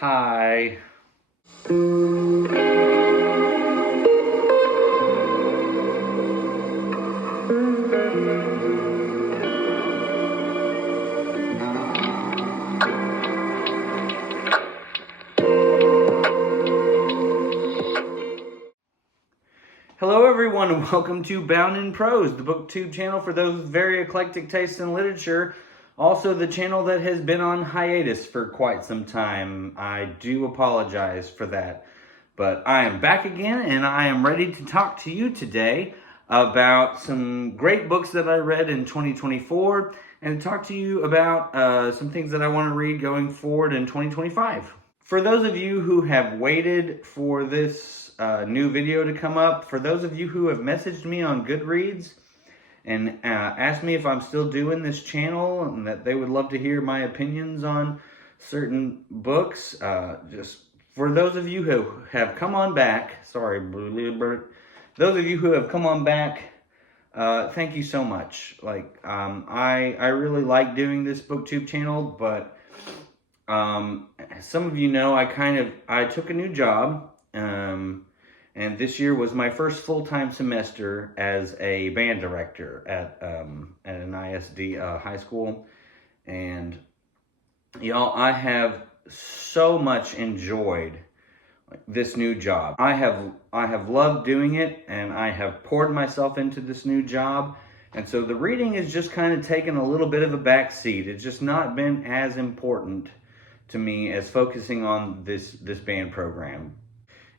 Hi. Hello everyone and welcome to Bound in Prose, the booktube channel for those with very eclectic tastes in literature. Also the channel that has been on hiatus for quite some time. I do apologize for that. But I am back again and I am ready to talk to you today about some great books that I read in 2024 and talk to you about some things that I want to read going forward in 2025. For those of you who have waited for this new video to come up, for those of you who have messaged me on Goodreads and asked me if I'm still doing this channel and that they would love to hear my opinions on certain books, just for those of you who have come on back, those of you who have come on back, thank you so much. I really like doing this booktube channel, but some of you know I took a new job, and this year was my first full-time semester as a band director at an ISD high school, and y'all, I have so much enjoyed this new job. I have loved doing it, and I have poured myself into this new job. And so the reading has just kind of taken a little bit of a back seat. It's just not been as important to me as focusing on this band program.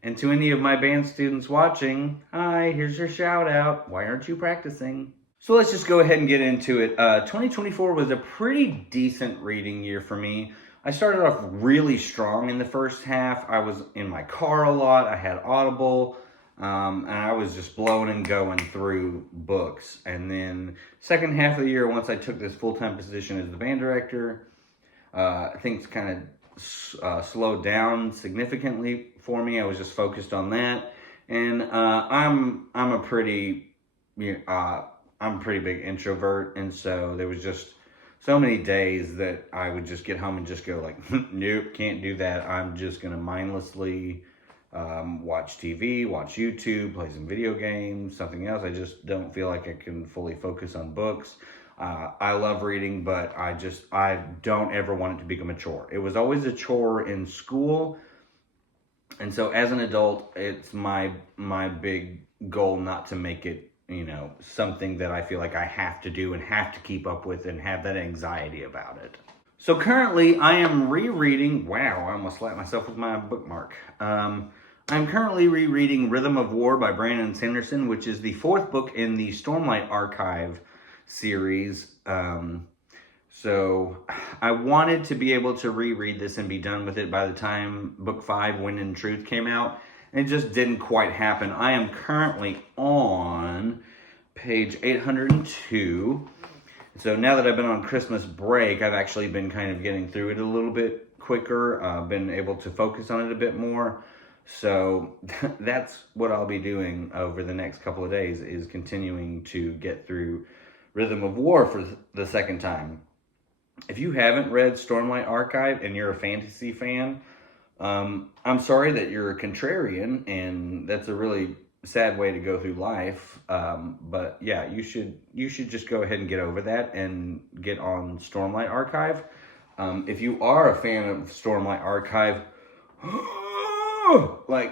And to any of my band students watching, hi, here's your shout out. Why aren't you practicing? So let's just go ahead and get into it. 2024 was a pretty decent reading year for me. I started off really strong in the first half. I was in my car a lot. I had Audible, and I was just blowing and going through books. And then second half of the year, once I took this full-time position as the band director, things kind of slowed down significantly for me. I was just focused on that, and I'm a pretty big introvert, and so there was just so many days that I would just get home and just go like, nope, can't do that. I'm just gonna mindlessly watch TV, watch YouTube, play some video games, something else. I just don't feel like I can fully focus on books. I love reading, but I don't ever want it to become a chore. It was always a chore in school. And so as an adult, it's my big goal not to make it, something that I feel like I have to do and have to keep up with and have that anxiety about it. So currently I am rereading, wow, I almost slapped myself with my bookmark. I'm currently rereading Rhythm of War by Brandon Sanderson, which is the fourth book in the Stormlight Archive series. So I wanted to be able to reread this and be done with it by the time book 5, Wind and Truth, came out. And it just didn't quite happen. I am currently on page 802. So now that I've been on Christmas break, I've actually been kind of getting through it a little bit quicker, been able to focus on it a bit more. So that's what I'll be doing over the next couple of days, is continuing to get through Rhythm of War for the second time. If you haven't read Stormlight Archive and you're a fantasy fan, I'm sorry that you're a contrarian, and that's a really sad way to go through life. But yeah, you should just go ahead and get over that and get on Stormlight Archive. If you are a fan of Stormlight Archive,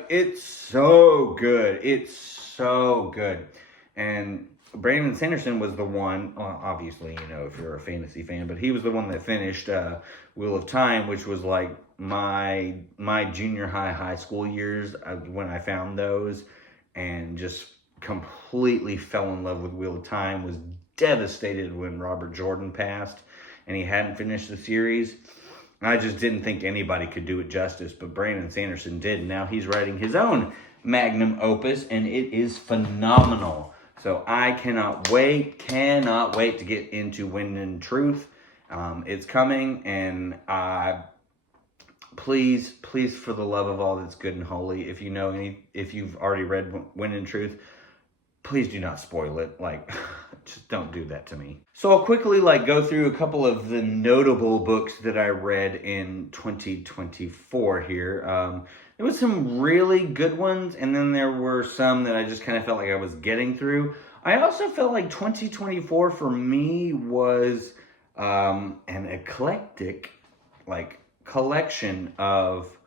it's so good. It's so good. And Brandon Sanderson was the one, obviously, if you're a fantasy fan, but he was the one that finished Wheel of Time, which was like my junior high school years when I found those, and just completely fell in love with Wheel of Time, was devastated when Robert Jordan passed and he hadn't finished the series. I just didn't think anybody could do it justice, but Brandon Sanderson did. Now he's writing his own magnum opus, and it is phenomenal. So I cannot wait to get into Wind and Truth. It's coming, and please, for the love of all that's good and holy, if you've already read Wind and Truth, please do not spoil it. Just don't do that to me. So I'll quickly go through a couple of the notable books that I read in 2024 here. There was some really good ones, and then there were some that I just kind of felt like I was getting through. I also felt like 2024 for me was an eclectic collection of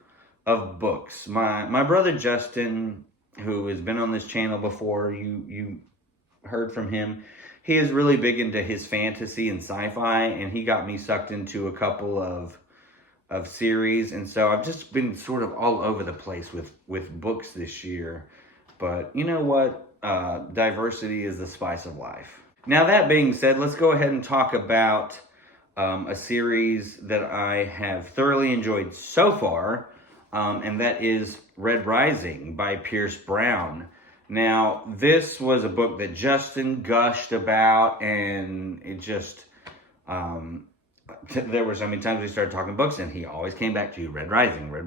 books. My brother Justin, who has been on this channel before, you heard from him. He is really big into his fantasy and sci-fi, and he got me sucked into a couple of series, and so I've just been sort of all over the place with books this year. But you know what? Diversity is the spice of life. Now, that being said, let's go ahead and talk about a series that I have thoroughly enjoyed so far, and that is Red Rising by Pierce Brown. Now, this was a book that Justin gushed about, and it just, there were so many times we started talking books, and he always came back to Red Rising, the Red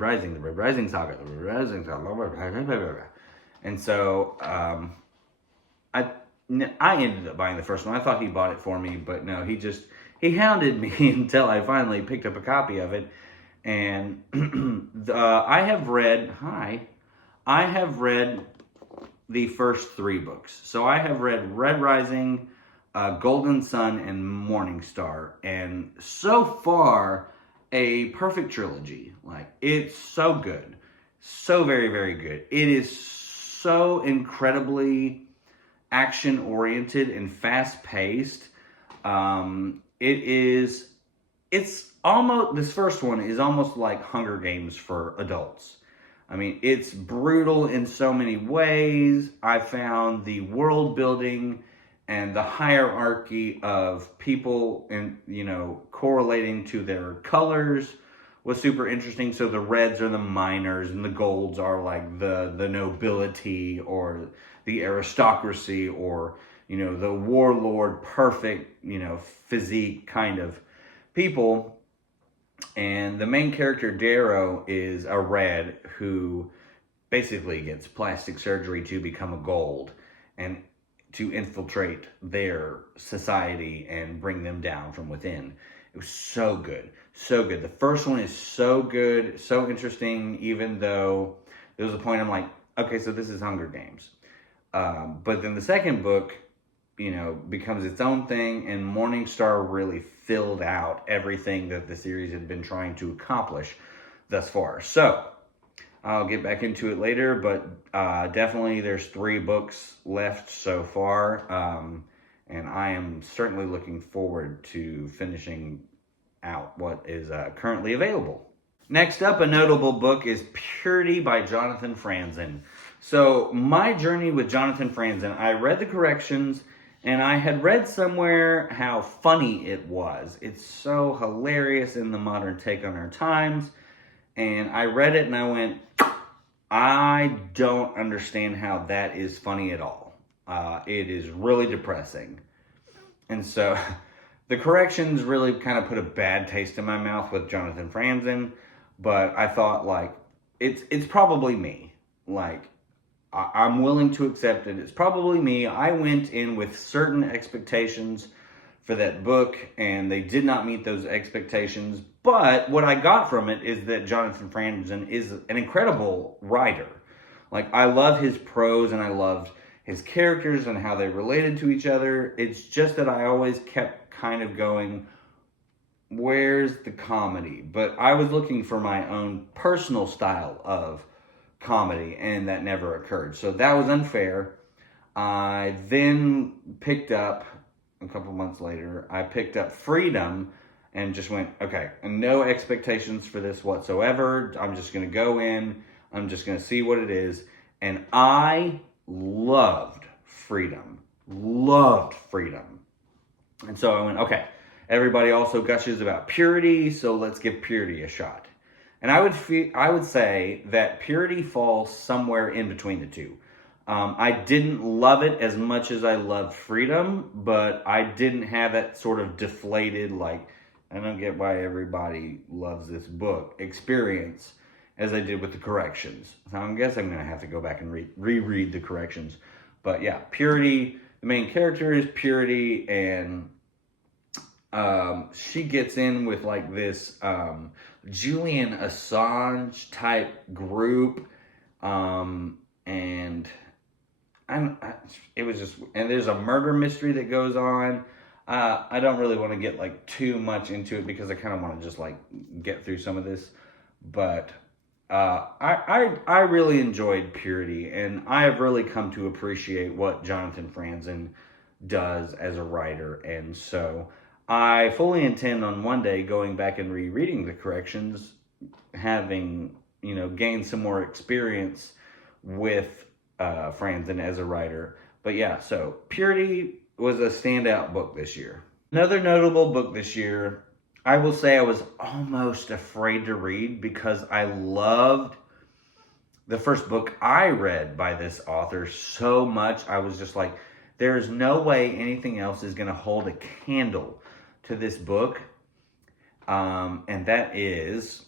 Rising Saga, the Red Rising Saga, and so, I ended up buying the first one. I thought he bought it for me, but no, he hounded me until I finally picked up a copy of it, and I have read the first 3 books. So I have read Red Rising, Golden Sun, and Morning Star. And so far, a perfect trilogy. It's so good. So very, very good. It is so incredibly action-oriented and fast-paced. This first one is almost like Hunger Games for adults. I mean, it's brutal in so many ways. I found the world building and the hierarchy of people and, correlating to their colors was super interesting. So the reds are the miners and the golds are like the nobility or the aristocracy or, the warlord, perfect, physique kind of people. And the main character, Darrow, is a red who basically gets plastic surgery to become a gold and to infiltrate their society and bring them down from within. It was so good. So good. The first one is so good, so interesting, even though there was a point I'm like, okay, so this is Hunger Games. But then the second book, becomes its own thing, and Morning Star really filled out everything that the series had been trying to accomplish thus far. So, I'll get back into it later, but definitely there's 3 books left so far, and I am certainly looking forward to finishing out what is currently available. Next up, a notable book is Purity by Jonathan Franzen. So, my journey with Jonathan Franzen, I read the corrections, and I had read somewhere how funny it was. It's so hilarious in the modern take on our times. And I read it and I went, I don't understand how that is funny at all. It is really depressing. And so the corrections really kind of put a bad taste in my mouth with Jonathan Franzen. But I thought, it's probably me. I'm willing to accept it. It's probably me. I went in with certain expectations for that book, and they did not meet those expectations. But what I got from it is that Jonathan Franzen is an incredible writer. I love his prose, and I loved his characters and how they related to each other. It's just that I always kept kind of going, where's the comedy? But I was looking for my own personal style of comedy, and that never occurred. So that was unfair. I then picked up, a couple months later, I picked up Freedom and just went, okay, no expectations for this whatsoever. I'm just going to go in. I'm just going to see what it is. And I loved Freedom. Loved Freedom. And so I went, okay, everybody also gushes about Purity, so let's give Purity a shot. And I would say that Purity falls somewhere in between the two. I didn't love it as much as I loved Freedom, but I didn't have that sort of deflated, I don't get why everybody loves this book experience as I did with the corrections. So I guess I'm going to have to go back and reread the corrections. But yeah, Purity the main character is Purity, and she gets in with like this Julian Assange type group, and it was just, and there's a murder mystery that goes on. I don't really want to get like too much into it because I kind of want to just like get through some of this, but I really enjoyed Purity, and I have really come to appreciate what Jonathan Franzen does as a writer, and so I fully intend on one day going back and rereading the corrections, having gained some more experience with Franzen as a writer. But yeah, so Purity was a standout book this year. Another notable book this year, I will say I was almost afraid to read because I loved the first book I read by this author so much. I was just like, there's no way anything else is going to hold a candle to this book. And that is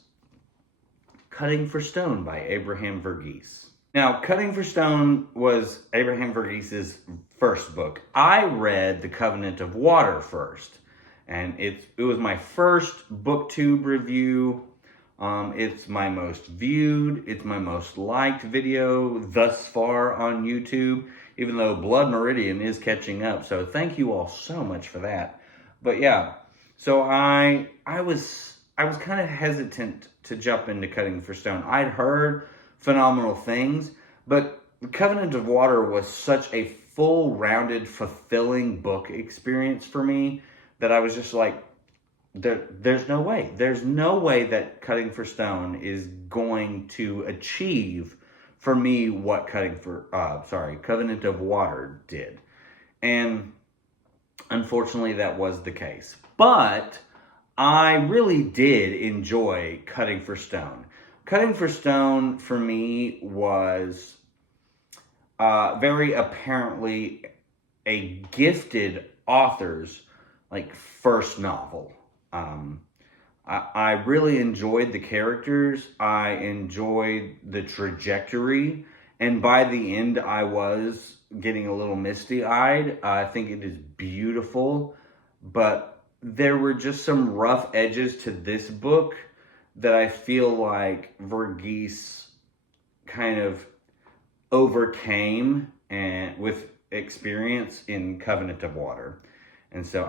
Cutting for Stone by Abraham Verghese. Now, Cutting for Stone was Abraham Verghese's first book. I read The Covenant of Water first, and it was my first BookTube review. It's my most viewed, it's my most liked video thus far on YouTube, even though Blood Meridian is catching up. So thank you all so much for that. But yeah, so I was kind of hesitant to jump into Cutting for Stone. I'd heard phenomenal things, but The Covenant of Water was such a full-rounded, fulfilling book experience for me that I was just like, there's no way. There's no way that Cutting for Stone is going to achieve for me what Covenant of Water did. And unfortunately, that was the case. But I really did enjoy Cutting for Stone. Cutting for Stone, for me, was very apparently a gifted author's first novel. I really enjoyed the characters. I enjoyed the trajectory. And by the end, I was getting a little misty-eyed. I think it is beautiful. But there were just some rough edges to this book that I feel like Verghese kind of overcame and with experience in Covenant of Water. And so,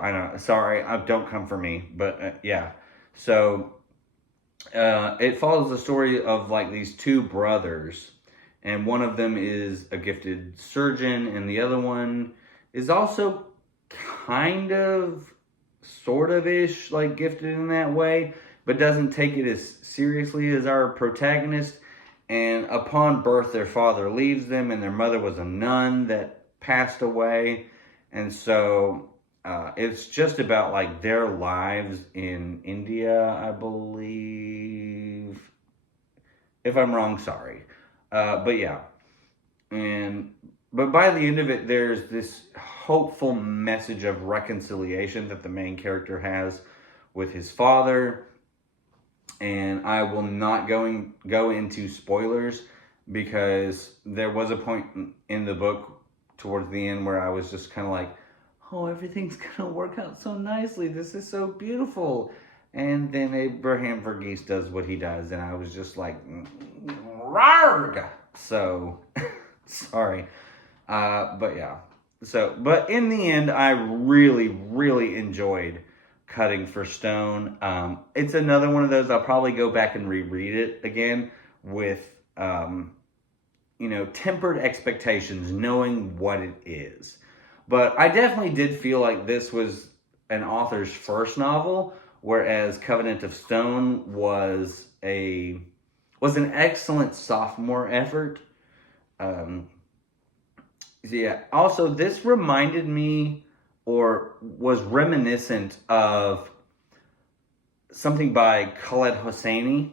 don't come for me, but yeah. So, it follows the story of these two brothers, and one of them is a gifted surgeon, and the other one is also kind of, sort of-ish, gifted in that way, but doesn't take it as seriously as our protagonist. And upon birth, their father leaves them, and their mother was a nun that passed away. And so it's just about their lives in India, I believe. If I'm wrong, sorry. But yeah. But by the end of it, there's this hopeful message of reconciliation that the main character has with his father. And I will not go into spoilers because there was a point in the book towards the end where I was just kind of like, oh, everything's going to work out so nicely. This is so beautiful. And then Abraham Verghese does what he does. And I was just like, rarg. So, sorry. But yeah. But in the end, I really, really enjoyed Cutting for Stone. It's another one of those, I'll probably go back and reread it again with, tempered expectations, knowing what it is. But I definitely did feel like this was an author's first novel, whereas Covenant of Stone was an excellent sophomore effort. Yeah. Also, this reminded me, or was reminiscent of, something by Khaled Hosseini.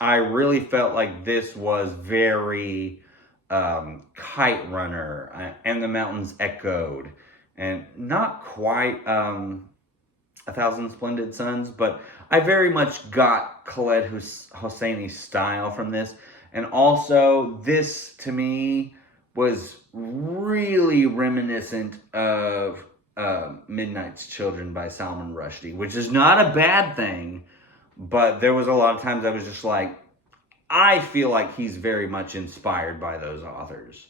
I really felt like this was very Kite Runner and the Mountains Echoed, and not quite A Thousand Splendid Suns, but I very much got Khaled Hosseini's style from this. And also, this to me was really reminiscent of Midnight's Children by Salman Rushdie, which is not a bad thing, but there was a lot of times I was just like, I feel like he's very much inspired by those authors.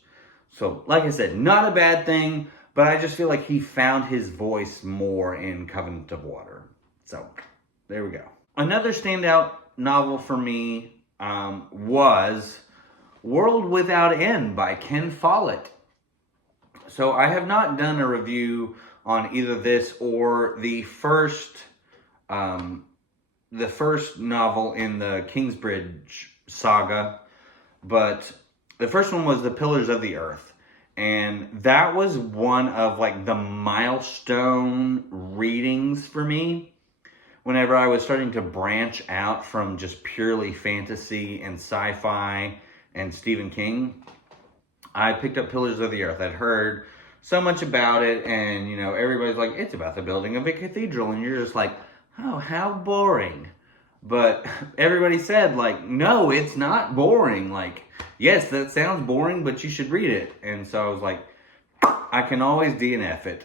So, like I said, not a bad thing, but I just feel like he found his voice more in Covenant of Water. So, there we go. Another standout novel for me was World Without End by Ken Follett. So I have not done a review on either this or the first novel in the Kingsbridge saga, but the first one was The Pillars of the Earth, and that was one of like the milestone readings for me whenever I was starting to branch out from just purely fantasy and sci-fi and Stephen King. I picked up Pillars of the Earth. I'd heard so much about it, and everybody's like, it's about the building of a cathedral, and you're just like, oh, how boring. But everybody said, like, no, it's not boring. Like, yes, that sounds boring, but you should read it. And so I was like, I can always DNF it.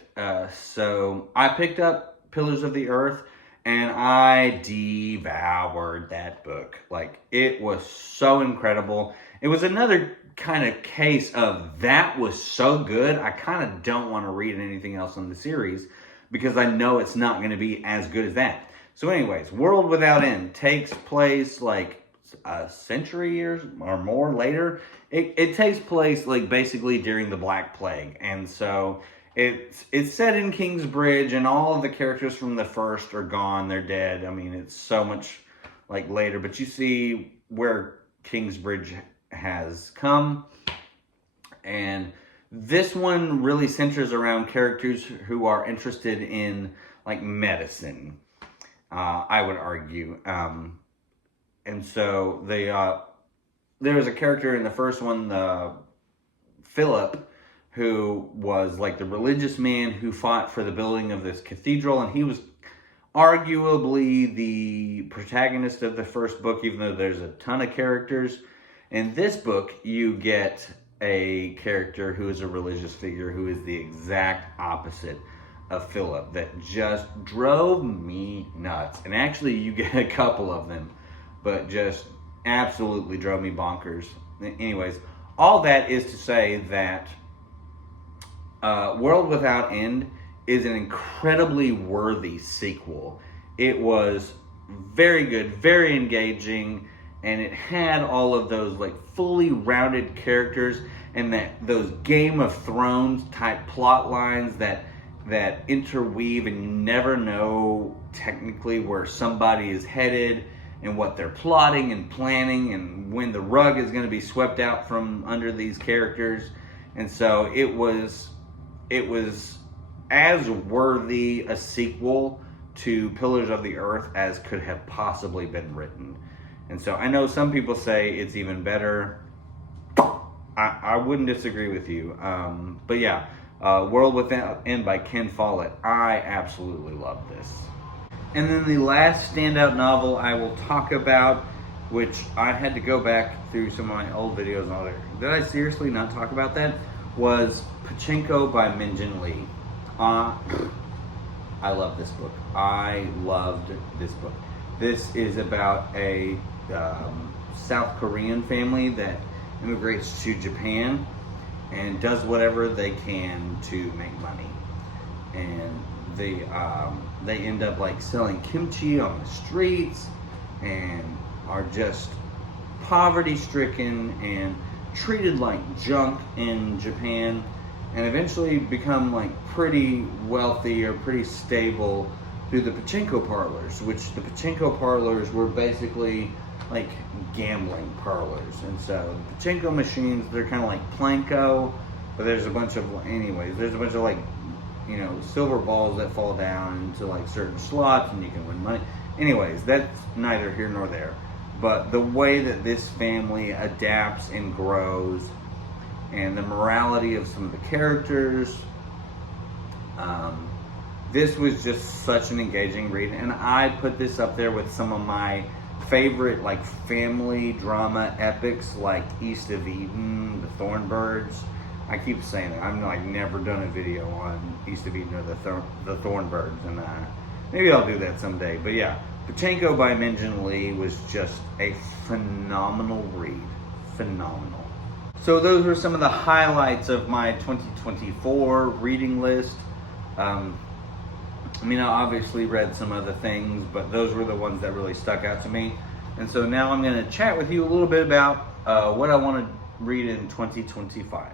So I picked up Pillars of the Earth, and I devoured that book. Like, it was so incredible. It was another kind of case of that was so good, I kind of don't want to read anything else in the series because I know it's not going to be as good as that. So anyways, World Without End takes place like a century years or more later. It takes place like basically during the Black Plague, and so it's set in Kingsbridge, and all of the characters from the first are gone. They're dead. I mean, it's so much like later, but you see where Kingsbridge has come, and this one really centers around characters who are interested in like medicine, I would argue, and so there was a character in the first one, Philip, who was like the religious man who fought for the building of this cathedral, and he was arguably the protagonist of the first book, even though there's a ton of characters. In this book, you get a character who is a religious figure who is the exact opposite of Philip that just drove me nuts. And actually, you get a couple of them, but just absolutely drove me bonkers. Anyways, all that is to say that World Without End is an incredibly worthy sequel. It was very good, very engaging, and it had all of those like fully rounded characters and those Game of Thrones type plot lines that interweave, and you never know technically where somebody is headed and what they're plotting and planning and when the rug is going to be swept out from under these characters. And so it was as worthy a sequel to Pillars of the Earth as could have possibly been written. And so I know some people say it's even better. I wouldn't disagree with you. But yeah, World Without End by Ken Follett. I absolutely love this. And then the last standout novel I will talk about, which I had to go back through some of my old videos and all that. Did I seriously not talk about that? Was Pachinko by Minjin Lee. I love this book. I loved this book. This is about a South Korean family that immigrates to Japan and does whatever they can to make money. And they end up like selling kimchi on the streets and are just poverty stricken and treated like junk in Japan, and eventually become like pretty wealthy or pretty stable through the pachinko parlors, which the pachinko parlors were basically like gambling parlors. And so the pachinko machines, they're kind of like Planko, but there's a bunch of like, silver balls that fall down into like certain slots and you can win money. Anyways, that's neither here nor there. But the way that this family adapts and grows, and the morality of some of the characters, this was just such an engaging read. And I put this up there with some of my favorite like family drama epics like East of Eden, The Thornbirds. I keep saying it. I'm like never done a video on East of Eden or the Thornbirds, and maybe I'll do that someday. But yeah, Pachenko by Minjin Lee was just a phenomenal read. Phenomenal. So those were some of the highlights of my 2024 reading list. I mean, I obviously read some other things, but those were the ones that really stuck out to me. And so now I'm going to chat with you a little bit about what I want to read in 2025.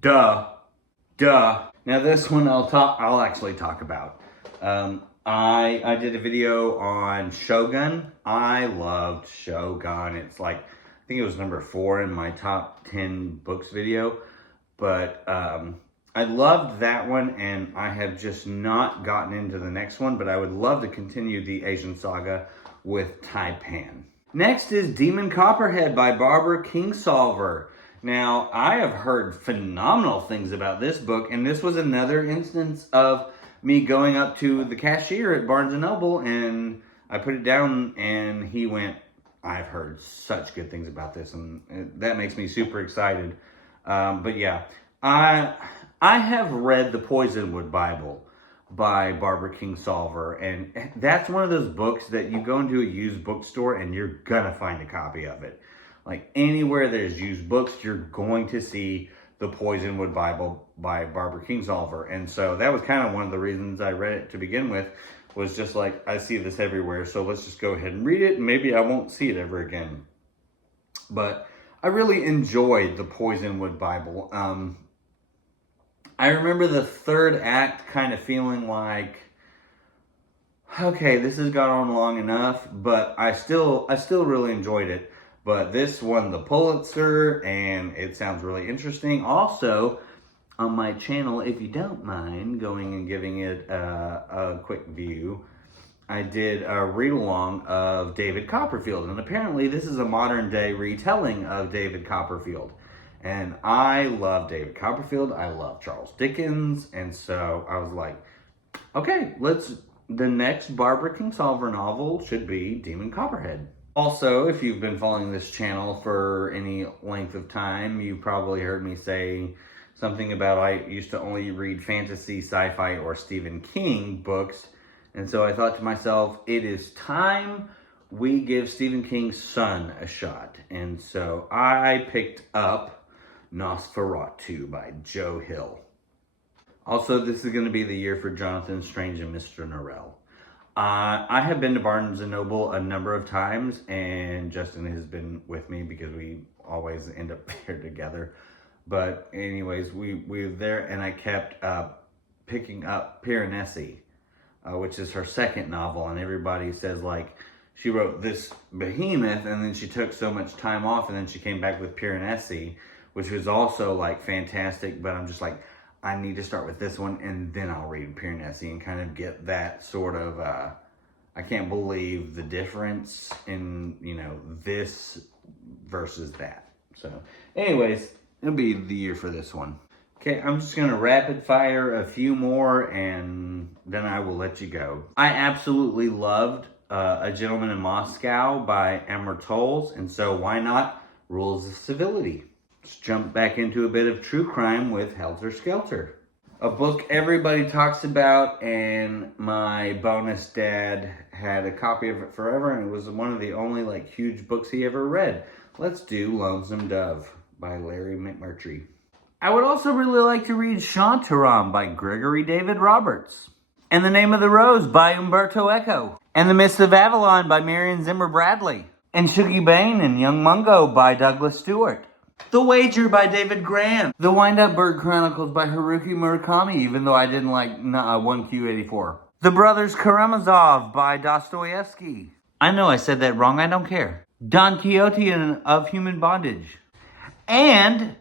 Duh. Now this one I'll actually talk about. I did a video on Shogun. I loved Shogun. It's like, I think it was number 4 in my top 10 books video. But I loved that one, and I have just not gotten into the next one, but I would love to continue the Asian Saga with Taipan. Next is Demon Copperhead by Barbara Kingsolver. Now, I have heard phenomenal things about this book, and this was another instance of me going up to the cashier at Barnes & Noble, and I put it down, and he went, I've heard such good things about this, and that makes me super excited. But yeah, I have read the Poisonwood Bible by Barbara Kingsolver, and that's one of those books that you go into a used bookstore and you're gonna find a copy of it. Like anywhere there's used books, you're going to see the Poisonwood Bible by Barbara Kingsolver. And so that was kind of one of the reasons I read it to begin with, was just like, I see this everywhere, so let's just go ahead and read it, and maybe I won't see it ever again. But I really enjoyed the Poisonwood Bible. I remember the third act kind of feeling like, okay, this has gone on long enough, but I still really enjoyed it. But this won the Pulitzer, and it sounds really interesting. Also, on my channel, if you don't mind going and giving it a quick view, I did a read-along of David Copperfield. And apparently this is a modern-day retelling of David Copperfield. And I love David Copperfield. I love Charles Dickens. And so I was like, okay, the next Barbara Kingsolver novel should be Demon Copperhead. Also, if you've been following this channel for any length of time, you've probably heard me say something about I used to only read fantasy, sci-fi, or Stephen King books. And so I thought to myself, it is time we give Stephen King's Son a shot. And so I picked up Nosferatu by Joe Hill. Also, this is going to be the year for Jonathan Strange and Mr. Norrell. I have been to Barnes & Noble a number of times, and Justin has been with me because we always end up there together. But anyways, we were there, and I kept picking up Piranesi, which is her second novel, and everybody says, like, she wrote this behemoth, and then she took so much time off, and then she came back with Piranesi, which was also, like, fantastic, but I'm just like, I need to start with this one, and then I'll read Piranesi and kind of get that sort of, I can't believe the difference in, you know, this versus that. So, anyways, it'll be the year for this one. Okay, I'm just going to rapid fire a few more, and then I will let you go. I absolutely loved A Gentleman in Moscow by Amor Towles, and so why not Rules of Civility? Let's jump back into a bit of true crime with Helter Skelter. A book everybody talks about, and my bonus dad had a copy of it forever, and it was one of the only like huge books he ever read. Let's do Lonesome Dove by Larry McMurtry. I would also really like to read Shantaram by Gregory David Roberts. And The Name of the Rose by Umberto Eco. And The Mists of Avalon by Marion Zimmer Bradley. And Shuggie Bain and Young Mungo by Douglas Stewart. The Wager by David Graham. The Wind-Up Bird Chronicles by Haruki Murakami, even though I didn't like 1Q84. The Brothers Karamazov by Dostoevsky. I know I said that wrong, I don't care. Don Quixote of Human Bondage. And